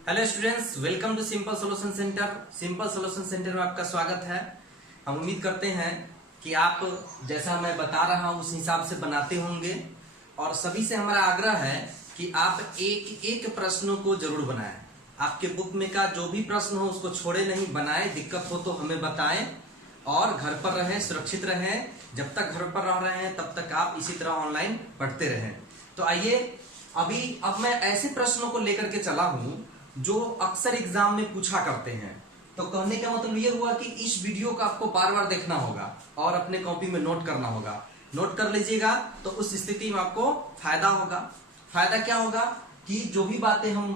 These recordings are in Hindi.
Hello students, welcome to simple solution centre. Simple solution centre में आपका स्वागत है। हम उम्मीद करते हैं कि आप जैसा मैं बता रहा हूं उस हिसाब से बनाते होंगे और सभी से हमारा आग्रह है कि आप एक एक प्रश्नों को जरूर बनाएं। आपके बुक में का जो भी प्रश्न हो उसको छोड़े नहीं, बनाएं। दिक्कत हो तो हमें बताएं और घर पर रहें, सुरक्षित रहें। जब तक घर पर रह रहे हैं तब तक आप इसी तरह ऑनलाइन पढ़ते रहें। तो आइए अब मैं ऐसे प्रश्नों को लेकर के चला हूं जो अक्सर एग्जाम में पूछा करते हैं। तो कहने का मतलब ये हुआ कि इस वीडियो को आपको बार बार देखना होगा और अपने कॉपी में नोट करना होगा। नोट कर लीजिएगा तो उस स्थिति में आपको फायदा होगा। फायदा क्या होगा कि जो भी बातें हम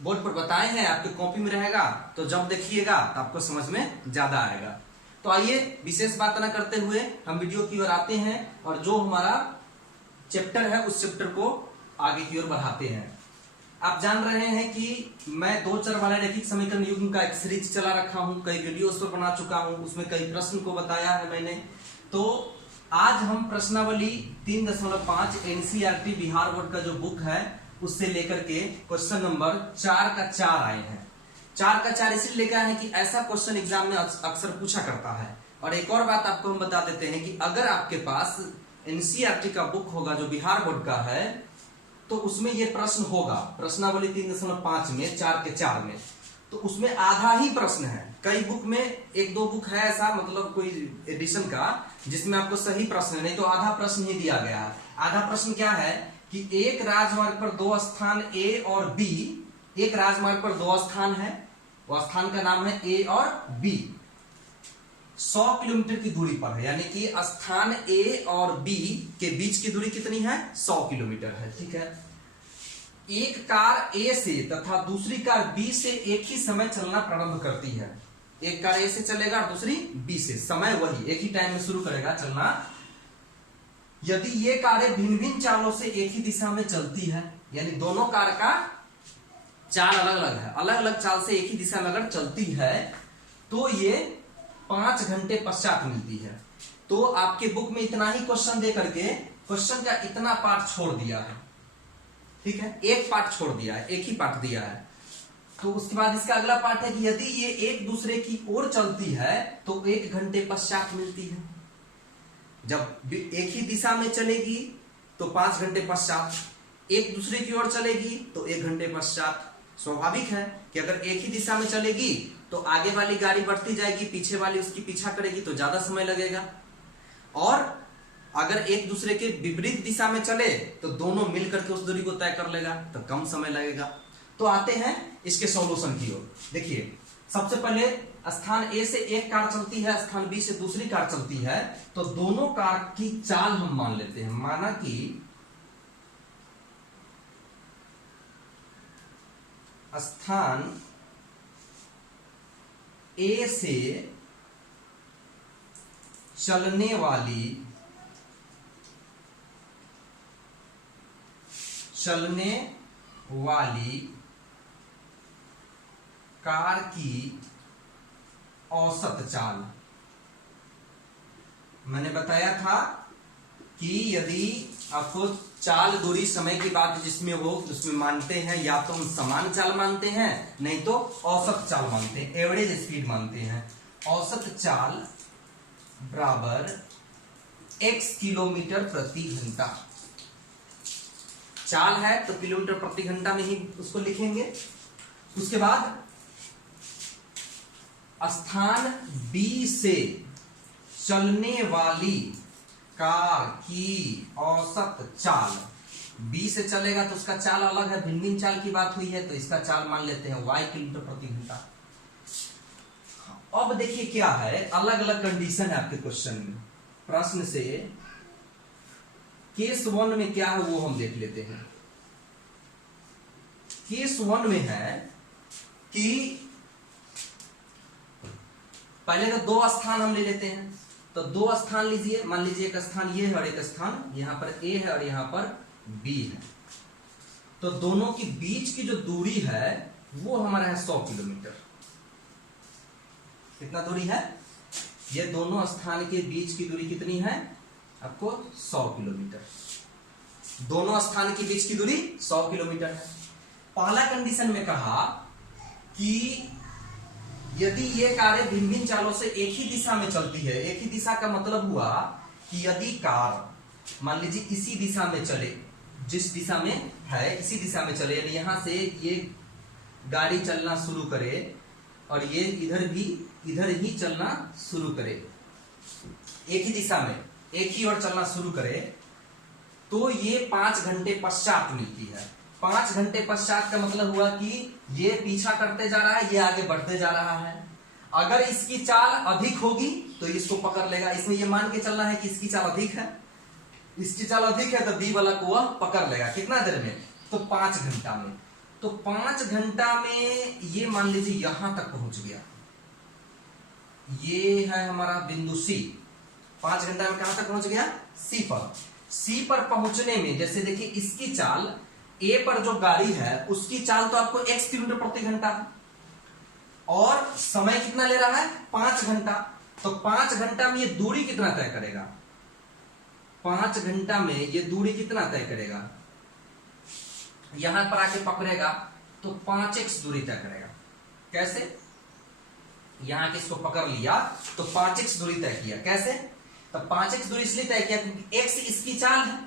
बोर्ड पर बताए हैं आपके कॉपी में रहेगा, तो जब देखिएगा तो आपको समझ में ज्यादा आएगा। तो आइए विशेष बात न करते हुए हम वीडियो की ओर आते हैं और जो हमारा चैप्टर है उस चैप्टर को आगे की ओर बढ़ाते हैं। आप जान रहे हैं कि मैं दो चर वाले रैखिक समीकरण युग्म का एक सीरीज चला रखा हूं, कई वीडियो उस पर बना चुका हूं, उसमें कई प्रश्न को बताया है मैंने। तो आज हम प्रश्नावली 3.5 एनसीईआरटी बिहार बोर्ड का जो बुक है उससे लेकर के क्वेश्चन नंबर 4 का 4 आए हैं। 4 का 4 इसलिए लेकर आए हैं कि ऐसा क्वेश्चन एग्जाम में अक्सर पूछा करता है। और एक और बात आपको हम बता देते हैं कि अगर आपके पास एनसीईआरटी का बुक होगा जो बिहार बोर्ड का है तो उसमें ये प्रश्न होगा। प्रश्नावली 3.5 में 4 के 4 में तो उसमें आधा ही प्रश्न है। कई बुक में एक दो बुक है ऐसा, मतलब कोई एडिशन का, जिसमें आपको सही प्रश्न है, नहीं तो आधा प्रश्न ही दिया गया है। आधा प्रश्न क्या है कि एक राजमार्ग पर दो स्थान ए और बी, एक राजमार्ग पर दो स्थान है, वो स्थान का नाम है ए और बी, 100 किलोमीटर की दूरी पर है। यानी कि स्थान ए और बी के बीच की दूरी कितनी है? 100 किलोमीटर है। ठीक है। एक कार ए से तथा दूसरी कार बी से एक ही समय चलना प्रारंभ करती है। एक कार ए से चलेगा और दूसरी बी से, समय वही, एक ही टाइम में शुरू करेगा चलना। यदि ये कारें भिन्न भिन्न चालों से एक ही दिशा में चलती है, यानी दोनों कार का चाल अलग अलग है, अलग अलग चाल से एक ही दिशा में अगर चलती है तो ये 5 घंटे पश्चात मिलती है। तो आपके बुक में इतना ही क्वेश्चन दे करके क्वेश्चन का इतना पार्ट छोड़ दिया है। ठीक है, एक पार्ट छोड़ दिया है, एक ही पार्ट दिया है। तो उसके बाद इसका अगला पार्ट है कि यदि ये एक दूसरे की ओर चलती है तो 1 घंटे पश्चात मिलती है। जब एक ही दिशा में चलेगी तो 5 घंटे पश्चात, एक दूसरे की ओर चलेगी तो 1 घंटे पश्चात। स्वाभाविक है कि अगर एक ही दिशा में चलेगी तो आगे वाली गाड़ी बढ़ती जाएगी, पीछे वाली उसकी पीछा करेगी तो ज्यादा समय लगेगा। और अगर एक दूसरे के विपरीत दिशा में चले तो दोनों मिलकर के उस दूरी को तय कर लेगा तो कम समय लगेगा। तो आते हैं इसके सॉल्यूशन की ओर। देखिए, सबसे पहले स्थान ए से एक कार चलती है, स्थान बी से दूसरी कार चलती है, तो दोनों कार की चाल हम मान लेते हैं। माना कि स्थान ए से चलने वाली कार की औसत चाल, मैंने बताया था कि यदि आपको चाल, दूरी, समय की बात जिसमें हो उसमें मानते हैं, या तो हम समान चाल मानते हैं नहीं तो औसत चाल मानते हैं, एवरेज स्पीड मानते हैं। औसत चाल बराबर x किलोमीटर प्रति घंटा। चाल है तो किलोमीटर प्रति घंटा में ही उसको लिखेंगे। उसके बाद स्थान B से चलने वाली कार की औसत चाल, बी से चलेगा तो उसका चाल अलग है, भिन्न भिन्न चाल की बात हुई है तो इसका चाल मान लेते हैं y किलोमीटर प्रति घंटा। अब देखिए क्या है, अलग अलग कंडीशन है आपके क्वेश्चन में। प्रश्न से केस 1 में क्या है वो हम देख लेते हैं। केस 1 में है कि पहले तो दो स्थान हम ले लेते हैं। तो दो स्थान लीजिए, मान लीजिए एक स्थान ये है और एक स्थान यहां पर A है और यहां पर B है। तो दोनों की बीच की जो दूरी है वो हमारा है 100 किलोमीटर। कितना दूरी है? ये दोनों स्थान के बीच की दूरी कितनी है आपको? 100 किलोमीटर। दोनों स्थान के बीच की दूरी 100 किलोमीटर है। पहला कंडीशन में कहा कि यदि ये कारें भिन्न भिन्न चालों से एक ही दिशा में चलती है, एक ही दिशा का मतलब हुआ कि यदि कार मान लीजिए इसी दिशा में चले, जिस दिशा में है इसी दिशा में चले, यानी यहां से ये गाड़ी चलना शुरू करे और ये इधर ही चलना शुरू करे, एक ही दिशा में एक ही ओर चलना शुरू करे, तो ये 5 घंटे पश्चात मिलती है। 5 घंटे पश्चात का मतलब हुआ कि ये पीछा करते जा रहा है, ये आगे बढ़ते जा रहा है। अगर इसकी चाल अधिक होगी तो इसको पकड़ लेगा। इसमें ये मान के चलना है कि इसकी चाल अधिक है, इसकी चाल अधिक है तो बी वाला को वह पकड़ लेगा। कितना देर में? तो 5 घंटा में। तो 5 घंटा में ये मान लीजिए यहां तक पहुंच गया, ये है हमारा बिंदु सी। 5 घंटा में कहां तक पहुंच गया? सी पर। सी पर पहुंचने में जैसे देखिए इसकी चाल ए पर जो गाड़ी है उसकी चाल तो आपको x किलोमीटर प्रति घंटा है और समय कितना ले रहा है? 5 घंटा। तो 5 घंटा में ये दूरी कितना तय करेगा? 5 घंटा में ये दूरी कितना तय करेगा? यहां पर आके पकड़ेगा तो 5x दूरी तय करेगा। कैसे? यहां के इसको पकड़ लिया तो 5x दूरी तय किया। कैसे? तो 5x दूरी इसलिए तय किया क्योंकि x इसकी चाल है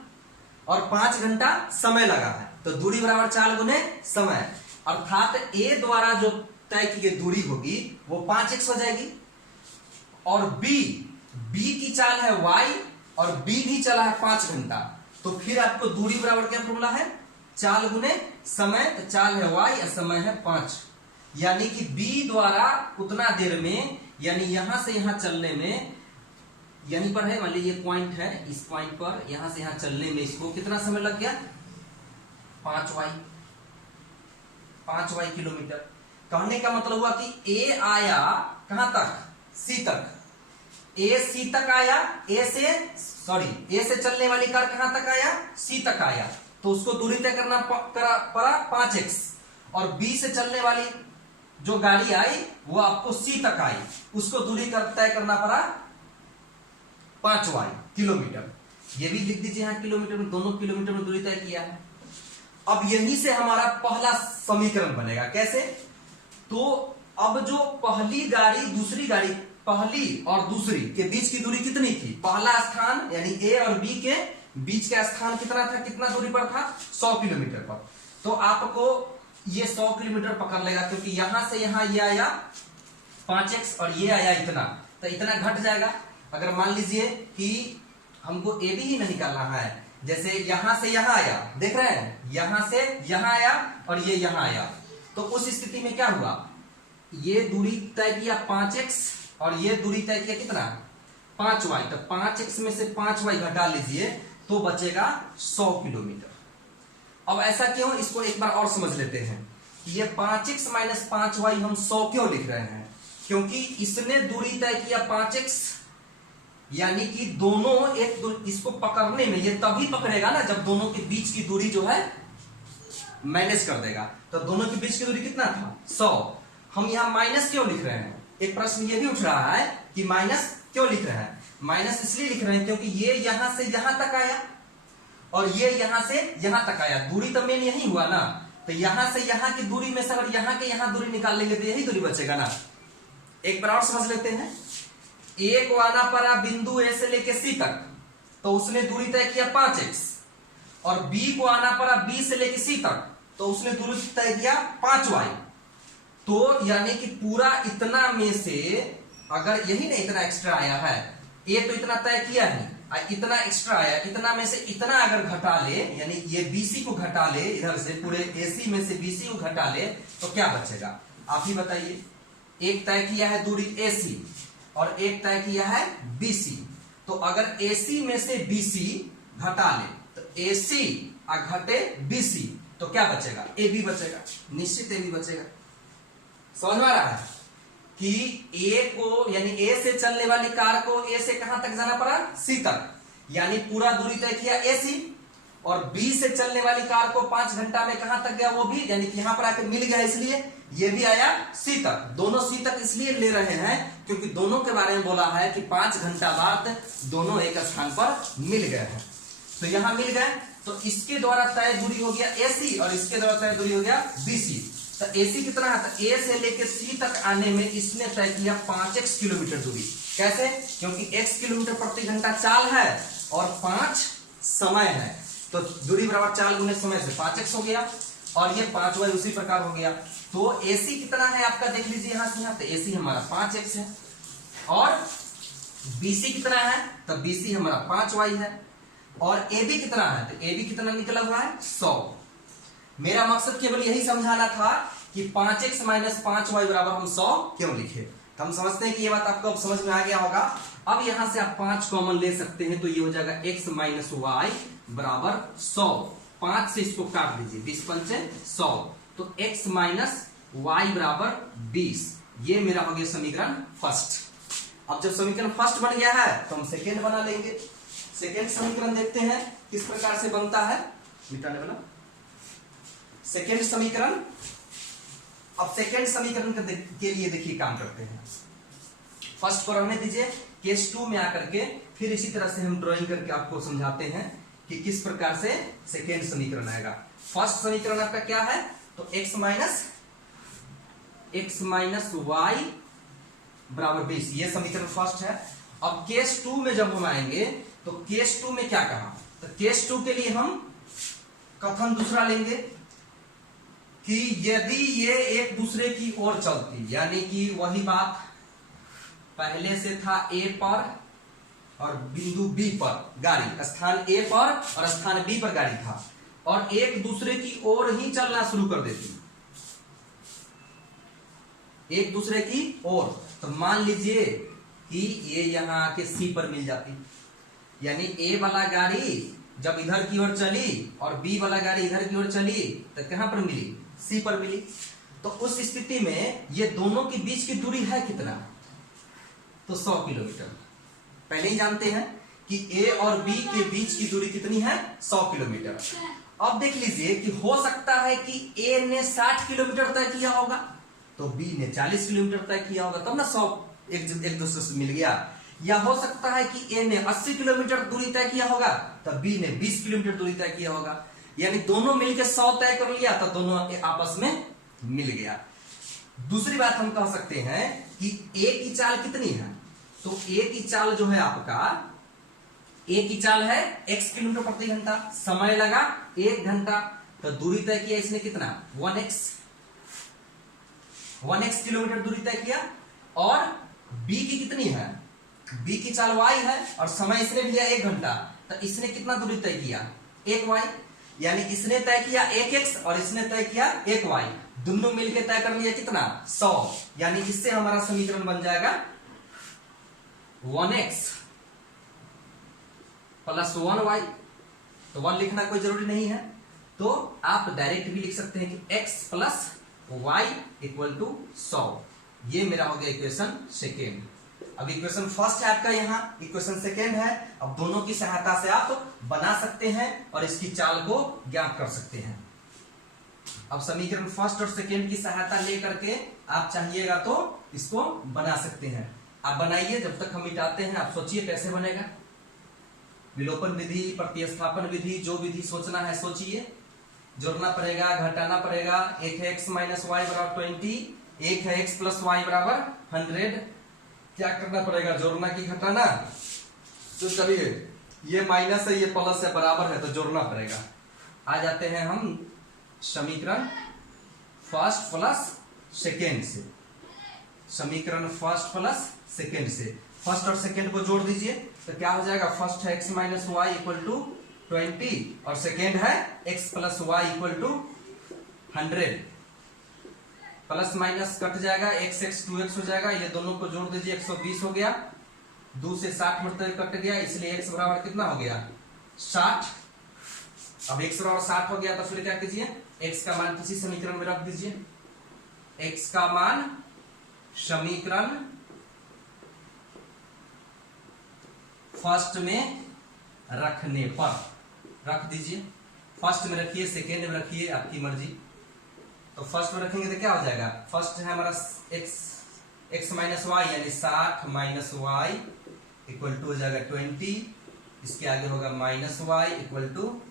और 5 घंटा समय लगा है, तो दूरी बराबर चाल गुने समय, अर्थात a द्वारा जो तय की गई दूरी होगी वो 5x हो जाएगी। और b की चाल है y और b भी चला है 5 घंटा, तो फिर आपको दूरी बराबर क्या फॉर्मूला है? चाल गुने समय। तो चाल है y और समय है 5, यानी कि b द्वारा उतना देर में, यानी यहां से यहां चलने में, यहीं पर है मान लीजिए ये पॉइंट है, इस पॉइंट पर यहां से यहां चलने में इसको कितना समय लग गया? 5y kilometre. कहने का मतलब हुआ कि a आया कहां तक? c तक। a c तक आया, a से चलने वाली कार कहां तक आया? c तक आया, तो उसको दूरी तय करना पड़ा 5x। और b से चलने वाली जो गाड़ी आई वो आपको c तक आई, उसको दूरी तय करना पड़ा 5y किलोमीटर। ये भी लिख दीजिए यहां किलोमीटर में, दोनों किलोमीटर में दूरी तय किया है। अब यहीं से हमारा पहला समीकरण बनेगा। कैसे? तो अब जो पहली गाड़ी दूसरी गाड़ी, पहली और दूसरी के बीच की दूरी कितनी थी? पहला स्थान यानी a और b के बीच का स्थान कितना था? कितना दूरी पर था? 100 किलोमीटर पर। तो आपको ये 100 किलोमीटर पकड़ लेगा क्योंकि यहां से यहां ये आया 5x और ये आया इतना, तो इतना घट जाएगा। अगर मान लीजिए कि हमको ए बी ही नहीं निकालना है, जैसे यहां से यहां आया, देख रहे हैं, यहां से यहां आया और ये यहां आया, तो उस स्थिति में क्या हुआ? ये दूरी तय किया 5x और ये दूरी तय किया कितना? 5y। तो 5x में से 5y घटा लीजिए तो बचेगा 100 किलोमीटर। अब ऐसा क्यों? इसको एक बार और समझ लेते हैं। ये 5x माइनस 5y हम 100 क्यों लिख रहे हैं? क्योंकि इसने दूरी तय किया 5x, यानी कि दोनों इसको पकड़ने में ये तभी पकड़ेगा ना जब दोनों के बीच की दूरी जो है माइनस कर देगा। तो दोनों के बीच की दूरी कितना था? 100। हम यहां माइनस क्यों लिख रहे हैं? एक प्रश्न ये भी उठ रहा है कि माइनस क्यों लिख रहे हैं? माइनस इसलिए लिख रहे हैं क्योंकि ये यहां से यहां तक आया और ये यहां से यहां तक आया, दूरी तो मेन यही हुआ ना। तो यहां से यहां की दूरी में से अगर यहां के यहां दूरी निकाल लेंगे तो यही दूरी बचेगा ना। एक बार और समझ लेते हैं। ए को आना पड़ा बिंदु ए से लेके सी तक, तो उसने दूरी तय किया 5x, और बी को आना पड़ा बी से लेके सी तक, तो उसने दूरी तय किया 5y। तो यानी कि पूरा इतना में से अगर यही ना इतना एक्स्ट्रा आया है, ए तो इतना तय किया ही, इतना एक्स्ट्रा आया, इतना में से इतना अगर घटा ले, यानी ये बीसी को घटा ले, इधर से पूरे एसी में से बीसी को घटा ले, तो क्या बचेगा? आप ही बताइए। एक तय किया है दूरी एसी और एक तय किया है BC, तो अगर AC में से BC घटा ले तो AC घटे BC, तो क्या बचेगा? AB बचेगा, निश्चित AB बचेगा। समझ में आ रहा है कि A को, यानी A से चलने वाली कार को A से कहां तक जाना पड़ा? C तक, यानी पूरा दूरी तय किया AC, और B से चलने वाली कार को 5 घंटा में कहां तक गया? वो भी, यानी कि यहां पर आकर मिल गया, इसलिए ये भी आया C तक। दोनों C तक इसलिए ले रहे हैं क्योंकि दोनों के बारे में बोला है कि 5 घंटा बाद दोनों एक स्थान पर मिल गए हैं। तो यहां मिल गए, तो इसके द्वारा तय दूरी हो गया AC और इसके द्वारा तय दूरी हो गया BC। तो AC कितना है, तो A से लेके C तक आने में इसने तय किया 5x किलोमीटर दूरी। कैसे? क्योंकि x किलोमीटर प्रति घंटा चाल है और 5 समय है, तो दूरी बराबर चाल गुने समय से 5x हो गया, और ये 5y उसी प्रकार हो गया। तो AC कितना है आपका, देख लीजिए यहां से यहां, तो AC हमारा 5x है, और BC कितना है, तो BC हमारा 5y है, और AB कितना है, तो AB कितना निकला हुआ है 100। मेरा मकसद केवल यही समझाना था कि 5x माइनस 5y बराबर हम 100 क्यों लिखे। तो हम समझते हैं कि ये बात आपको अब समझ में आ गया होगा। अब यहां से आप 5 कॉमन ले सकते हैं, तो ये हो जाएगा x माइनस वाई बराबर 100। 5 से इसको काट दीजिए, 20 पंचे 100, तो x माइनस वाई बराबर 20। ये मेरा हो गया समीकरण फर्स्ट। अब जब समीकरण फर्स्ट बन गया है तो हम सेकेंड बना लेंगे। सेकेंड समीकरण देखते हैं किस प्रकार से बनता है, मिटाने वाला सेकेंड समीकरण। अब सेकेंड समीकरण के लिए देखिए काम करते हैं। फर्स्ट को रहने दीजिए, केस 2 में आकर के फिर इसी तरह से हम ड्राइंग करके आपको समझाते हैं कि किस प्रकार से सेकेंड समीकरण आएगा। फर्स्ट समीकरण आपका क्या है, तो x माइनस वाई बराबर 20, ये समीकरण फर्स्ट है। अब केस 2 में जब हम आएंगे तो केस 2 में क्या कहा, तो केस 2 के लिए हम कथन दूसरा लेंगे कि यदि ये एक दूसरे की ओर चलती, यानी कि वही बात पहले से था A पर और बिंदु B पर गाड़ी, स्थान A पर और स्थान B पर गाड़ी था, और एक दूसरे की ओर ही चलना शुरू कर देती, एक दूसरे की ओर। तो मान लीजिए कि ये यहां आके C पर मिल जाती, यानी A वाला गाड़ी जब इधर की ओर चली और B वाला गाड़ी इधर की ओर चली तो कहां पर मिली, C पर मिली। तो उस स्थिति में ये दोनों के बीच की दूरी है कितना, तो 100 किलोमीटर। पहले ही जानते हैं कि A और B के बीच की दूरी कितनी है, 100 किलोमीटर। अब देख लीजिए कि हो सकता है कि A ने 60 किलोमीटर तय किया होगा, तो B ने 40 किलोमीटर तय किया होगा, तब ना 100 एक दूसरे से मिल गया। या हो सकता है कि A ने 80 किलोमीटर दूरी तय किया होगा, तब B ने 20 किलोमीटर दूरी तय किया होगा, यानी दोनों मिलकर 100 तय कर लिया, तो दोनों आपस में मिल गया। दूसरी बात हम कह सकते हैं कि A की चाल कितनी है, तो A की चाल जो है आपका, A की चाल है x किलोमीटर प्रति घंटा, समय लगा 1 घंटा, तो दूरी तय किया इसने कितना, 1x किलोमीटर दूरी तय किया। और B की कितनी है, B की चाल y है और समय इसने लिया 1 घंटा, तो इसने कितना दूरी तय किया, 1y, यानी इसने तय किया 1x और इसने तय किया 1y, दोनों मिलकर तय कर लिया कितना, 100, यानी इससे हमारा समीकरण बन जाएगा 1x प्लस 1y। तो 1 लिखना कोई जरूरी नहीं है, तो आप डायरेक्ट भी लिख सकते हैं कि x plus y equal to 100। ये मेरा हो गया इक्वेशन सेकेंड। अब इक्वेशन फर्स्ट है आपका, यहाँ इक्वेशन सेकेंड है। अब दोनों की सहायता से आप बना सकते हैं और इसकी चाल को ज्ञात कर सकते हैं। अब समीकरण फर्स्ट और सेकेंड की सहायता लेकर के आप चाहिएगा तो इसको बना सकते हैं। आप बनाइए, जब तक हम मिटाते हैं आप सोचिए कैसे बनेगा। विलोपन विधि, प्रतिस्थापन विधि, जो विधि सोचना है सोचिए। जोड़ना पड़ेगा, घटाना पड़ेगा। एक है x माइनस वाई बराबर 20, एक है x प्लस वाई बराबर 100। क्या करना पड़ेगा, जोड़ना की घटाना। तो चलिए, ये माइनस है ये प्लस है, बराबर है तो जोड़ना पड़ेगा। आ जाते हैं हम समीकरण फर्स्ट प्लस सेकेंड से। समीकरण फर्स्ट प्लस सेकेंड से फर्स्ट और सेकेंड को जोड़ दीजिए तो क्या हो जाएगा, फर्स्ट है x minus y equal to 20 और सेकेंड है x plus y equal to 100। Plus minus cut जाएगा, x 2x हो जाएगा, ये दोनों को जोड़ दीजिए 120 हो गया। 2 से 60 मरतबे कट गया, इसलिए x बराबर कितना हो गया 60। अब x बराबर 60 हो गया तो फिर क्या कीजिए, x का मान किसी समीकरण में रख दीजिए। x का मान समीकरण फर्स्ट में रखने पर रख दीजिए। फर्स्ट में रखिए, सेकेंड में रखिए, आपकी मर्जी। तो फर्स्ट में रखेंगे तो क्या हो जाएगा, फर्स्ट है हमारा x माइनस वाई यानी 60 माइनस वाई इक्वल टू हो जाएगा 20। इसके आगे होगा minus y equal to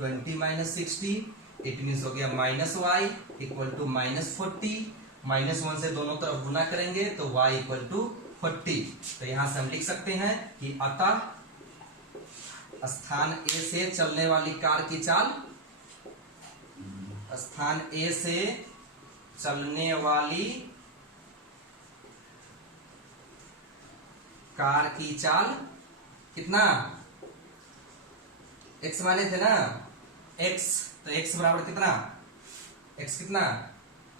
20 minus 60, it means हो गया माइनस वाई इक्वल टू -40, -1 से दोनों तरफ गुना करेंगे तो y इक्वल टू 40। तो यहां से हम लिख सकते हैं कि अतः स्थान A से चलने वाली कार की चाल, स्थान A से चलने वाली कार की चाल कितना, x माने थे ना x, तो x बराबर कितना, x कितना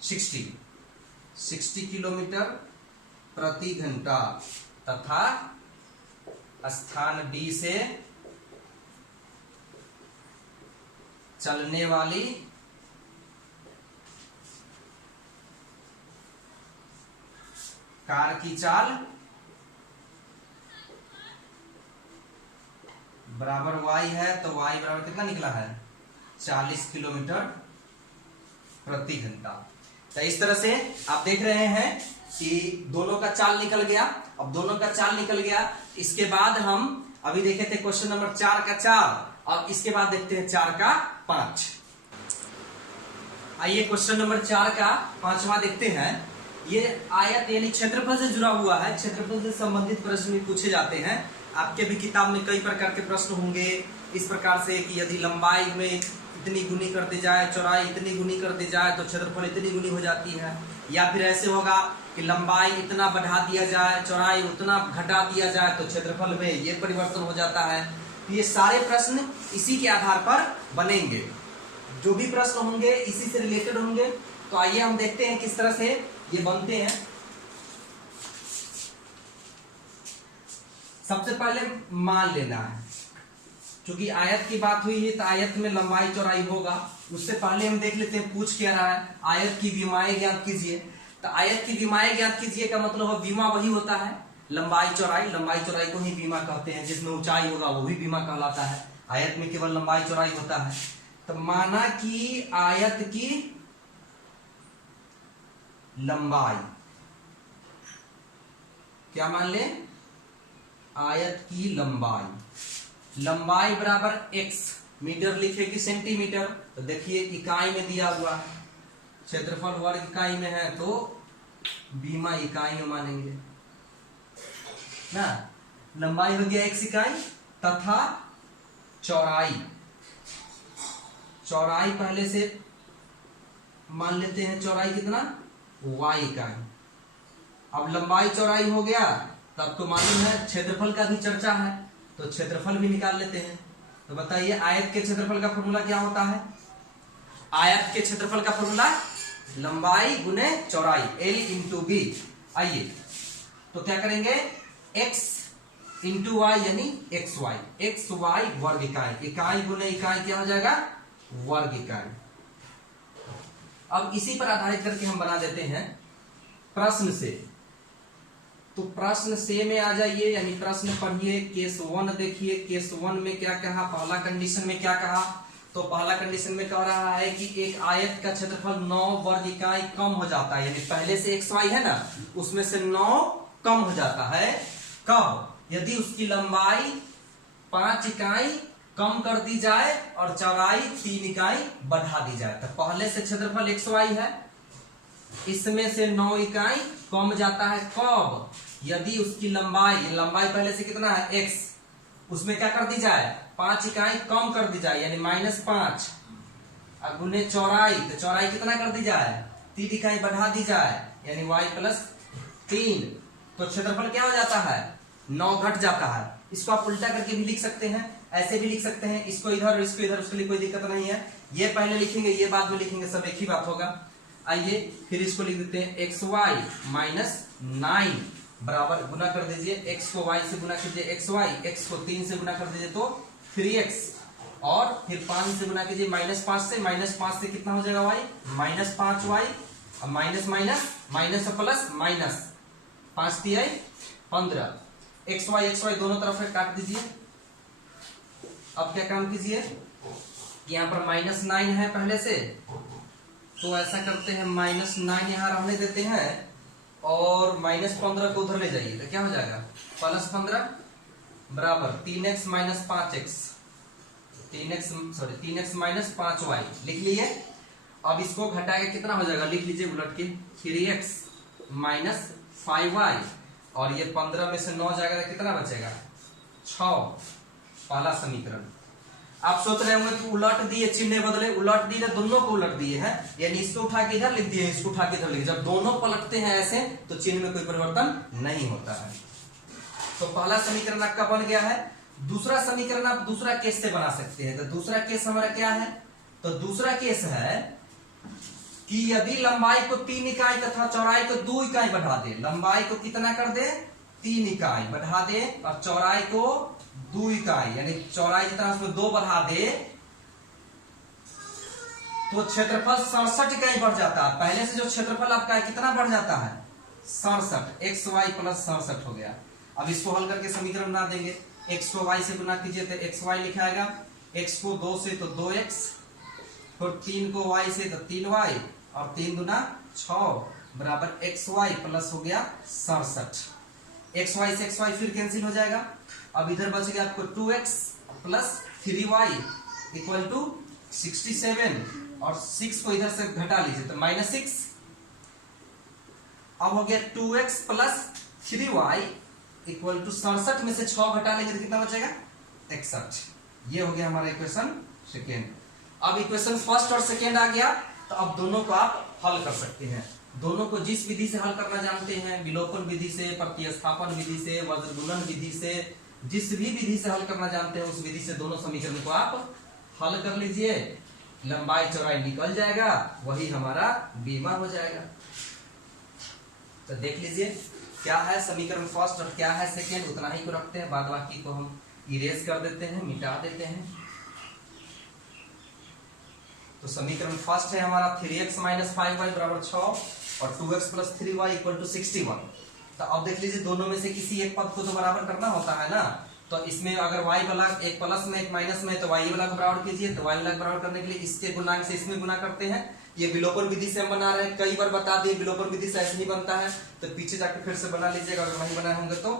60 किलोमीटर प्रति घंटा, तथा स्थान B से चलने वाली कार की चाल बराबर y है, तो y बराबर कितना निकला है 40 किलोमीटर प्रति घंटा। तो इस तरह से आप देख रहे हैं कि दोनों का चाल निकल गया। अब दोनों का चाल निकल गया, इसके बाद हम अभी देखे थे क्वेश्चन नंबर 4 का चाल, और इसके बाद देखते हैं 4 का 5। आइए क्वेश्चन नंबर 4 का 5वां देखते हैं। ये आयत यानी क्षेत्रफल से जुड़ा हुआ है, क्षेत्रफल से संबंधित प्रश्न भी पूछे जाते हैं। आपके भी किताब में कई प्रकार के प्रश्न होंगे इस प्रकार से कि यदि लंबाई में इतनी गुनी कर दी जाए, चौड़ाई इतनी गुनी कर दी जाए तो क्षेत्रफल इतनी गुनी हो जाती है, या फिर ऐसे होगा कि लंबाई इतना बढ़ा दिया जाए, चौड़ाई उतना घटा दिया जाए तो क्षेत्रफल में ये परिवर्तन हो जाता है। तो ये सारे प्रश्न इसी के आधार पर बनेंगे, जो भी प्रश्न होंगे इसी से रिलेटेड होंगे। तो आइए हम देखते हैं किस तरह से ये बनते हैं। सबसे पहले मान लेना है, क्योंकि आयत की बात हुई है तो आयत में लंबाई चौड़ाई होगा। उससे पहले हम देख लेते हैं पूछ क्या रहा है, आयत की विमाएं ज्ञात कीजिए। तो आयत की विमाएं ज्ञात कीजिए का मतलब विमा वही होता है लंबाई चौड़ाई, लंबाई चौड़ाई को ही विमा कहते हैं। जिसमें ऊंचाई होगा वो भी विमा कहलाता है, आयत में केवल लंबाई चौड़ाई होता है। तो माना कि आयत की लंबाई, क्या मान ले, आयत की लंबाई बराबर x, मीटर लिखे कि सेंटीमीटर, तो देखिए इकाई में दिया हुआ है, क्षेत्रफल वर्ग इकाई में है तो बीमा इकाई में मानेंगे ना। लंबाई हो गया x इकाई, तथा चौड़ाई पहले से मान लेते हैं, चौड़ाई कितना y इकाई। अब लंबाई चौड़ाई हो गया, तब तो मालूम है क्षेत्रफल का भी चर्चा है, तो क्षेत्रफल भी निकाल लेते हैं। तो बताइए आयत के क्षेत्रफल का फॉर्मूला क्या होता है, आयत के क्षेत्रफल का फॉर्मूला लंबाई गुने चौड़ाई L इंटू बी। आइए तो क्या करेंगे, x इंटू वाई यानी एक्स वाई वर्ग इकाई, इकाई गुने इकाई क्या हो जाएगा वर्ग इकाई। अब इसी पर आधारित करके हम बना देते हैं प्रश्न से। तो प्रश्न से में आ जाइए, यानी प्रश्न पढ़िए, केस 1 देखिए। केस 1 में क्या कहा, पहला कंडीशन में क्या कहा, तो पहला कंडीशन में कह रहा है कि एक आयत का क्षेत्रफल 9 वर्ग इकाई कम हो जाता है, यानी पहले से एक्स वाई है ना, उसमें से 9 कम हो जाता है। कब, यदि उसकी लंबाई 5 इकाई कम कर दी जाए और चौड़ाई 3 इकाई बढ़ा दी जाए। तो पहले से क्षेत्रफल एक्स वाई है, इसमें से 9 इकाई कम जाता है। कब, यदि उसकी लंबाई पहले से कितना है x, उसमें क्या कर दी जाए 5 इकाई कम कर दी जाए, यानी -5 गुने चौड़ाई, तो चौड़ाई कितना कर दी जाए 3 इकाई बढ़ा दी जाए, यानी y + 3। तो क्षेत्रफल क्या हो जाता है 9 घट जाता है। इसको आप उल्टा करके भी लिख सकते हैं, ऐसे भी लिख सकते हैं, इसको इधर और इसको इधर, उसके लिए कोई दिक्कत नहीं है। ये पहले लिखेंगे, ये बाद में लिखेंगे, सब एक ही बात होगा। आइए फिर इसको लिख देते हैं xy - 9 बराबर, गुना कर दीजिए, x को y से गुना कीजिए xy, x को 3 से गुना कर दीजिए तो 3x, और फिर 5 से गुना कीजिए -5 से, -5 से कितना हो जाएगा y -5y, अब minus minus minus plus minus, 5 3 15, xy दोनों तरफ से काट दीजिए। अब क्या काम कीजिए, यहाँ पर -9 है पहले से, तो ऐसा करते हैं -9 यहाँ रहने देते हैं और -15 को उधर ले जाइए, तो क्या हो जाएगा +15 बराबर 3x - 5y लिख लिए। अब इसको घटा के कितना हो जाएगा, लिख लीजिए उलट के, 3x माइनस 5y, और ये 15 में से 9 जाएगा तो कितना बचेगा, 6। पहला समीकरण। आप सोच रहे होंगे कि उलट दिए चिन्ह बदले, उलट दिए दोनों को उलट दिए हैं, यानी इसको उठा के इधर लिख दिए, इसको उठा के इधर लिख दिए। जब दोनों पलटते हैं ऐसे तो चिन्ह में कोई परिवर्तन नहीं होता है। तो पहला समीकरण आपका बन गया है। दूसरा समीकरण आप दूसरा केस से बना सकते हैं। तो दूसरा केस हमारा क्या है, तो दूसरा केस है कि यदि लंबाई को 3 इकाई तथा चौड़ाई को 2 इकाई बढ़ा दे, लंबाई को कितना कर दे, 3 इकाई बढ़ा दे, और चौड़ाई को 2 इकाई, यानी चौड़ाई जितना उसमें 2 बढ़ा दे, तो क्षेत्रफल 67 इकाई बढ़ जाता है। पहले से जो क्षेत्रफल आपका है कितना बढ़ जाता है, 67, xy प्लस 67 हो गया। अब इसको हल करके समीकरण बना देंगे। x को y से गुना कीजिए तो xy लिखा आएगा, x को 2 से तो 2x, फिर 3 को y से तो 3y, और 3 गुना 6 बराबर xy प्लस हो गया 67। xy से xy फिर कैंसिल हो जाएगा। अब इधर बच गया आपको 2x plus 3y equal to 67, और 6 को इधर से घटा लीजिए तो -6। अब हो गया 2x plus 3y equal to 67 में से 6 घटा लेंगे तो कितना बचेगा, 61। ये हो गया हमारा इक्वेशन सेकेंड। अब इक्वेशन फर्स्ट और सेकेंड आ गया, तो अब दोनों को आप हल कर सकते हैं। दोनों को जिस विधि से हल करना जानते हैं, विलोपन विधि से, प्रतिस्थापन विधि से, वज्रगुणन विधि से, जिस भी विधि से हल करना जानते हैं उस विधि से दोनों समीकरण को आप हल कर लीजिए। लंबाई चौड़ाई निकल जाएगा, वही हमारा बीमा हो जाएगा। तो देख लीजिए क्या है समीकरण फर्स्ट और क्या है सेकेंड, उतना ही को रखते हैं, बाद बाकी को हम इरेज कर देते हैं, मिटा देते हैं। तो समीकरण फर्स्ट है हमारा 3x माइनस 5y बराबर 6, और 2x plus 3y equal to 61। तो अब देख लीजिए दोनों में से किसी एक पद को तो बराबर करना होता है ना। तो इसमें अगर y वाला एक प्लस में एक माइनस में, तो y वाला को बराबर कीजिए। तो y वाला को बराबर करने के लिए इसके गुणांक से इसमें गुना करते हैं। ये विलोपन विधि से हम बना रहे हैं, कई बार बता दिए विलोपन विधि से ऐसे नहीं बनता है, तो पीछे जाकर फिर से बना लीजिएगा अगर नहीं बनाए होंगे तो।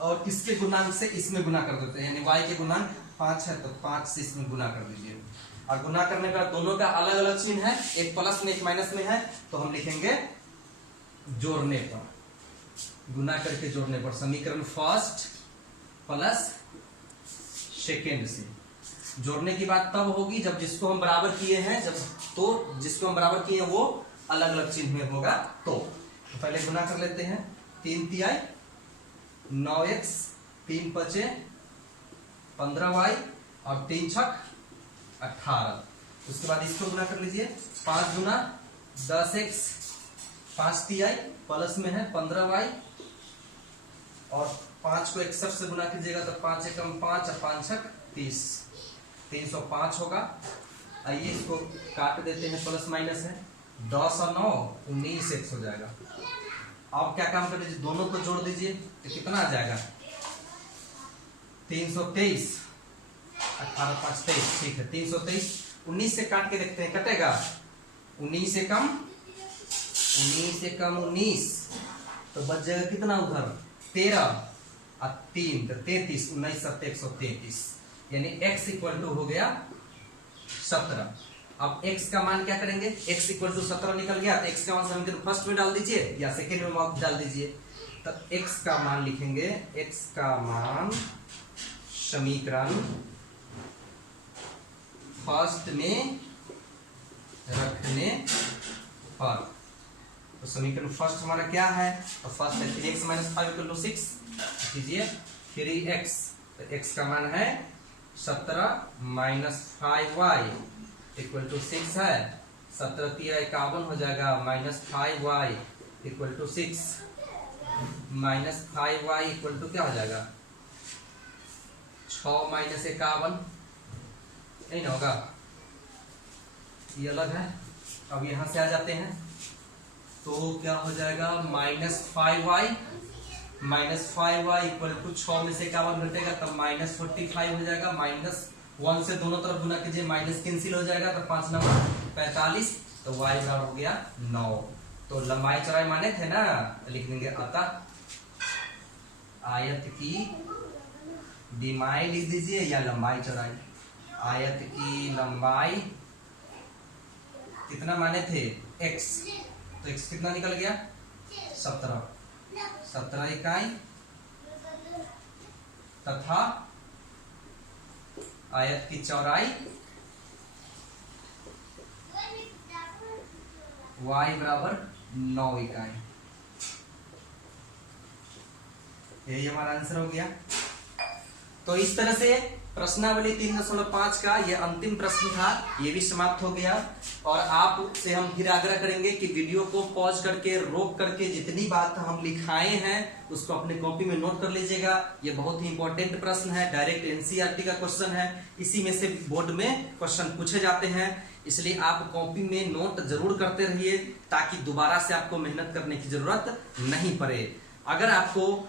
और इसके गुणांक से इसमें गुना कर देते हैं, यानी y के गुणांक 5 है तो 5 से इसमें गुना कर दीजिए। और गुना करने के बाद दोनों का अलग अलग चिन्ह है, एक प्लस में एक माइनस में है, तो हम लिखेंगे जोड़ने पर, गुना करके जोड़ने पर। समीकरण फर्स्ट प्लस सेकेंड से जोड़ने की बात तब होगी जब जिसको हम बराबर किए हैं, जब तो जिसको हम बराबर किए हैं वो अलग अलग चिन्ह में होगा। तो पहले गुना कर लेते हैं, 3 तिहाई 9x, 3 पचे 15y, और 3 छक 18। उसके बाद इसको गुना कर लीजिए, 5 गुना 10x, 5 तिहाई प्लस में है 15y, और 5 को 61 से गुना कीजिएगा तो 5 एकम 5 और 5 छक 30, 305 होगा। आइए इसको काट देते हैं, प्लस माइनस है, 10 और 9 19x हो जाएगा। अब क्या काम कर लीजिए, दोनों को जोड़ दीजिए तो कितना आ जाएगा, 323, 18 5 23, ठीक है 323। 19 से काट के देखते हैं, कटेगा 19 से कम 19, तो बच जाएगा कितना उधर 13 और 3 तो 33, 19 7 133, यानी x इक्वल टू हो गया 17। अब x का मान क्या करेंगे, x इक्वल टू 17 निकल गया, तो x का मान समीकरण फर्स्ट में डाल दीजिए या सेकेंड में डाल दीजिए। तो x का मान लिखेंगे, x का मान समीकरण फर्स्ट में रखने पर, तो समीकरण फर्स्ट हमारा क्या है, तो फर्स्ट है 3x माइनस 5 इक्वल टू 6, कीजिए 3x, तो x का मान है 17 माइनस 5y इक्वल टू 6 है, 17 तिया 51 हो जाएगा, minus 5y equal to 6, minus 5y equal to क्या हो जाएगा 6 माइनस 51, नहीं ना होगा, ये अलग है। अब यहां से आ जाते हैं तो क्या हो जाएगा, माइनस 5y इक्वल टू 6 में से 51 घटेगा तब माइनस 45 हो जाएगा। माइनस 1 से दोनों तरफ गुना कीजिए, माइनस कैंसिल हो जाएगा, तो 5 नंबर 45, तो y बराबर हो गया 9। तो लंबाई चौड़ाई माने थे ना, लिख देंगे अतः आयत की बीमाई लिख दीजिए या लंबाई चौड़ाई, आयत की लंबाई कितना माने थे x, तो x कितना निकल गया 17 इकाई तथा आयत की चौड़ाई y बराबर 9 इकाई। यही हमारा आंसर हो गया। तो इस तरह से प्रश्नावली 3.5 का यह अंतिम प्रश्न था, ये भी समाप्त हो गया। और आपसे हम फिर आग्रह करेंगे कि वीडियो को पॉज करके रोक करके जितनी बात हम लिखाए हैं उसको अपने कॉपी में नोट कर लीजिएगा। ये बहुत ही इंपॉर्टेंट प्रश्न है, डायरेक्ट एनसीईआरटी का क्वेश्चन है, इसी में से बोर्ड में क्वेश्चन पूछे जाते हैं। इसलिए आप कॉपी में नोट जरूर करते रहिए ताकि दोबारा से आपको मेहनत करने की जरूरत नहीं पड़े। अगर आपको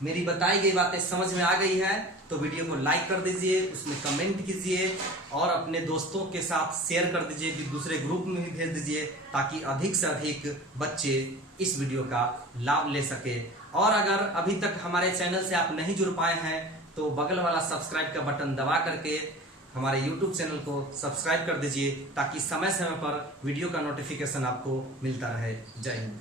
मेरी बताई गई बातें समझ में आ गई है तो वीडियो को लाइक कर दीजिए, उसमें कमेंट कीजिए और अपने दोस्तों के साथ शेयर कर दीजिए, कि दूसरे ग्रुप में भी भेज दीजिए ताकि अधिक से अधिक बच्चे इस वीडियो का लाभ ले सके। और अगर अभी तक हमारे चैनल से आप नहीं जुड़ पाए हैं तो बगल वाला सब्सक्राइब का बटन दबा करके हमारे YouTube चैनल को सब्सक्राइब कर दीजिए ताकि समय समय पर वीडियो का नोटिफिकेशन आपको मिलता रहे। जय हिंद।